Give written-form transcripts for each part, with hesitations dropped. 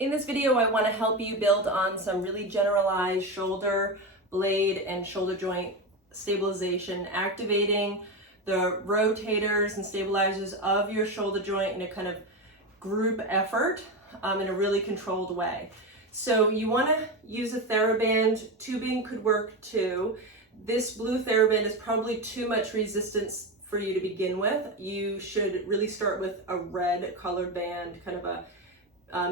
In this video, I want to help you build on some really generalized shoulder blade and shoulder joint stabilization, activating the rotators and stabilizers of your shoulder joint in a kind of group effort in a really controlled way. So you want to use a TheraBand. Tubing could work too. This blue TheraBand is probably too much resistance for you to begin with. You should really start with a red colored band, kind of a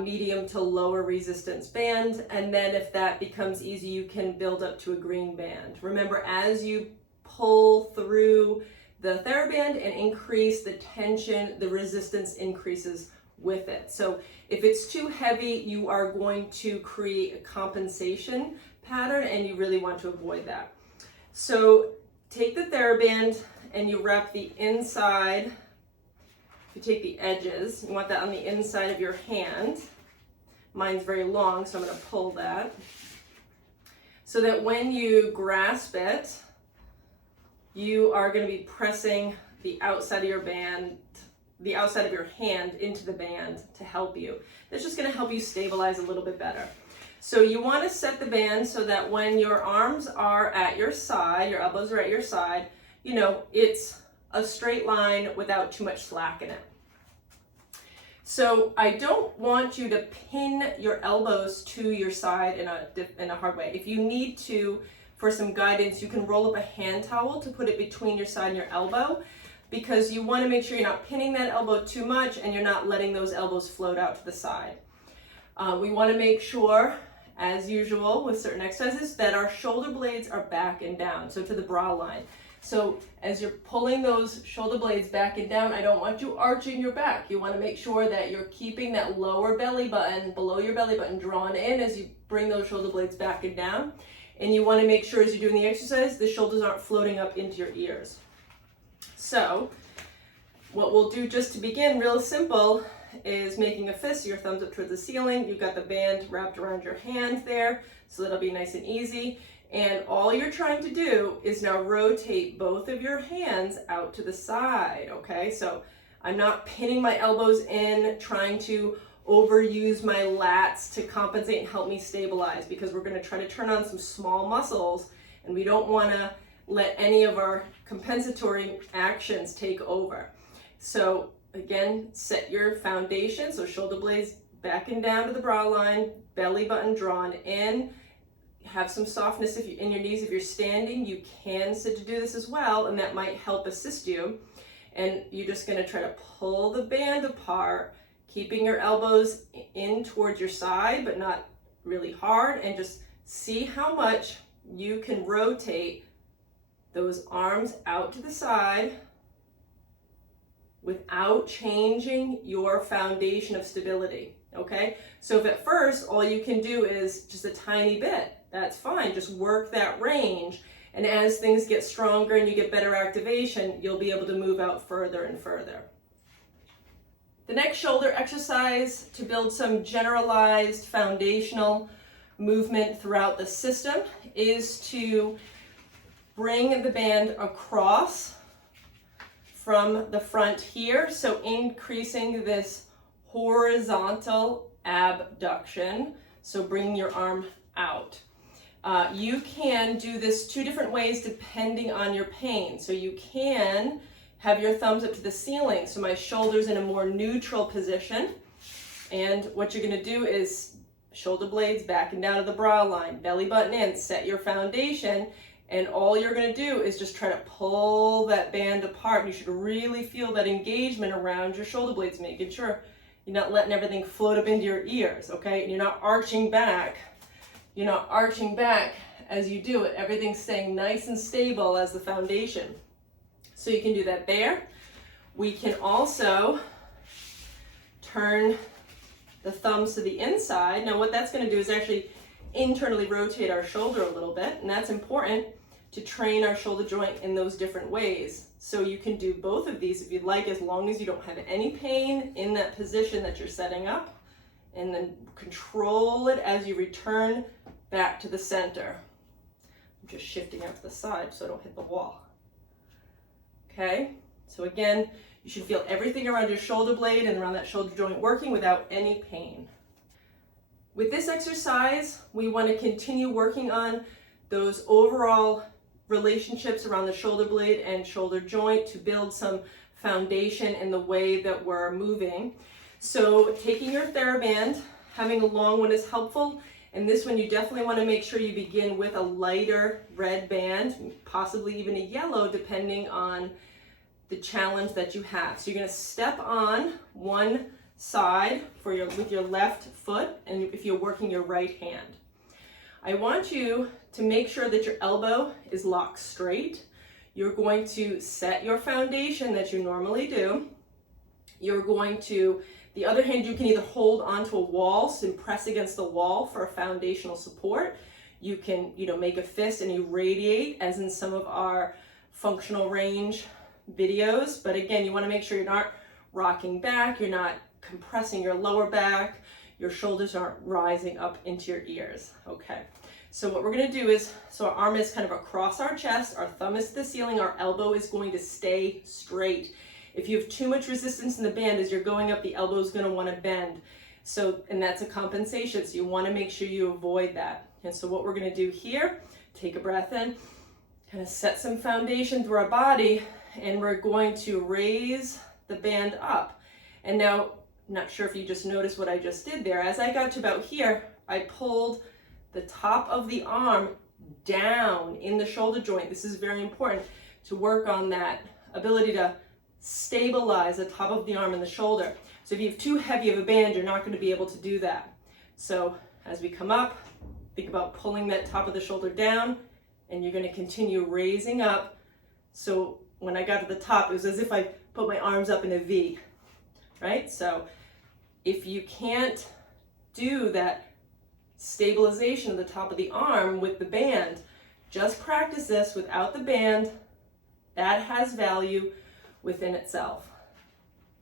medium to lower resistance band, and then if that becomes easy, you can build up to a green band. Remember, as you pull through the TheraBand and increase the tension, the resistance increases with it. So if it's too heavy, you are going to create a compensation pattern, and you really want to avoid that. So take the TheraBand and you wrap the inside. You take the edges, you want that on the inside of your hand. Mine's very long, so I'm going to pull that. So that when you grasp it, you are going to be pressing the outside of your band, the outside of your hand into the band to help you. That's just going to help you stabilize a little bit better. So you want to set the band so that when your arms are at your side, your elbows are at your side, you know, it's a straight line without too much slack in it. So I don't want you to pin your elbows to your side in a hard way. If you need to, for some guidance, you can roll up a hand towel to put it between your side and your elbow, because you want to make sure you're not pinning that elbow too much and you're not letting those elbows float out to the side. We want to make sure, as usual with certain exercises, that our shoulder blades are back and down, so to the bra line. So as you're pulling those shoulder blades back and down, I don't want you arching your back. You want to make sure that you're keeping that lower belly button, below your belly button, drawn in as you bring those shoulder blades back and down. And you want to make sure as you're doing the exercise, the shoulders aren't floating up into your ears. So what we'll do just to begin, real simple, is making a fist, your thumbs up towards the ceiling. You've got the band wrapped around your hand there, so that'll be nice and easy. And all you're trying to do is now rotate both of your hands out to the side, okay? So I'm not pinning my elbows in, trying to overuse my lats to compensate and help me stabilize, because we're gonna try to turn on some small muscles, and we don't wanna let any of our compensatory actions take over. So again, set your foundation, so shoulder blades back and down to the bra line, belly button drawn in. Have some softness in your knees. If you're standing, you can sit to do this as well, and that might help assist you. And you're just going to try to pull the band apart, keeping your elbows in towards your side, but not really hard, and just see how much you can rotate those arms out to the side without changing your foundation of stability, okay? So if at first all you can do is just a tiny bit, that's fine. Just work that range. And as things get stronger and you get better activation, you'll be able to move out further and further. The next shoulder exercise to build some generalized foundational movement throughout the system is to bring the band across from the front here. So increasing this horizontal abduction. So bring your arm out. You can do this two different ways depending on your pain. So you can have your thumbs up to the ceiling, so my shoulder's in a more neutral position. And what you're going to do is shoulder blades back and down to the bra line, belly button in, set your foundation, and all you're going to do is just try to pull that band apart. You should really feel that engagement around your shoulder blades, making sure you're not letting everything float up into your ears, okay? And you're not arching back. You're not arching back as you do it. Everything's staying nice and stable as the foundation. So you can do that there. We can also turn the thumbs to the inside. Now what that's going to do is actually internally rotate our shoulder a little bit, and that's important to train our shoulder joint in those different ways. So you can do both of these if you'd like, as long as you don't have any pain in that position that you're setting up, and then control it as you return back to the center. I'm just shifting out to the side so I don't hit the wall. Okay, so again, You should feel everything around your shoulder blade and around that shoulder joint working without any pain. With this exercise, we want to continue working on those overall relationships around the shoulder blade and shoulder joint to build some foundation in the way that we're moving. So taking your TheraBand, having a long one is helpful, and this one you definitely want to make sure you begin with a lighter red band, possibly even a yellow, depending on the challenge that you have. So you're going to step on one side with your left foot, and if you're working your right hand. I want you to make sure that your elbow is locked straight. You're going to set your foundation that you normally do. You're going to, the other hand, you can either hold onto a wall, so press against the wall for a foundational support. You can, make a fist and you radiate, as in some of our functional range videos. But again, you want to make sure you're not rocking back, you're not compressing your lower back, your shoulders aren't rising up into your ears. Okay. So what we're going to do is, so our arm is kind of across our chest, our thumb is to the ceiling, our elbow is going to stay straight. If you have too much resistance in the band as you're going up, the elbow is going to want to bend. So, and that's a compensation, so you want to make sure you avoid that. And so what we're going to do here, take a breath in, kind of set some foundation through our body, and we're going to raise the band up. And now, I'm not sure if you just noticed what I just did there. As I got to about here, I pulled the top of the arm down in the shoulder joint. This is very important to work on that ability to stabilize the top of the arm and the shoulder. So if you have too heavy of a band, you're not going to be able to do that. So as we come up, think about pulling that top of the shoulder down, and you're going to continue raising up. So when I got to the top, it was as if I put my arms up in a V, right? So if you can't do that stabilization of the top of the arm with the band, just practice this without the band. That has value within itself.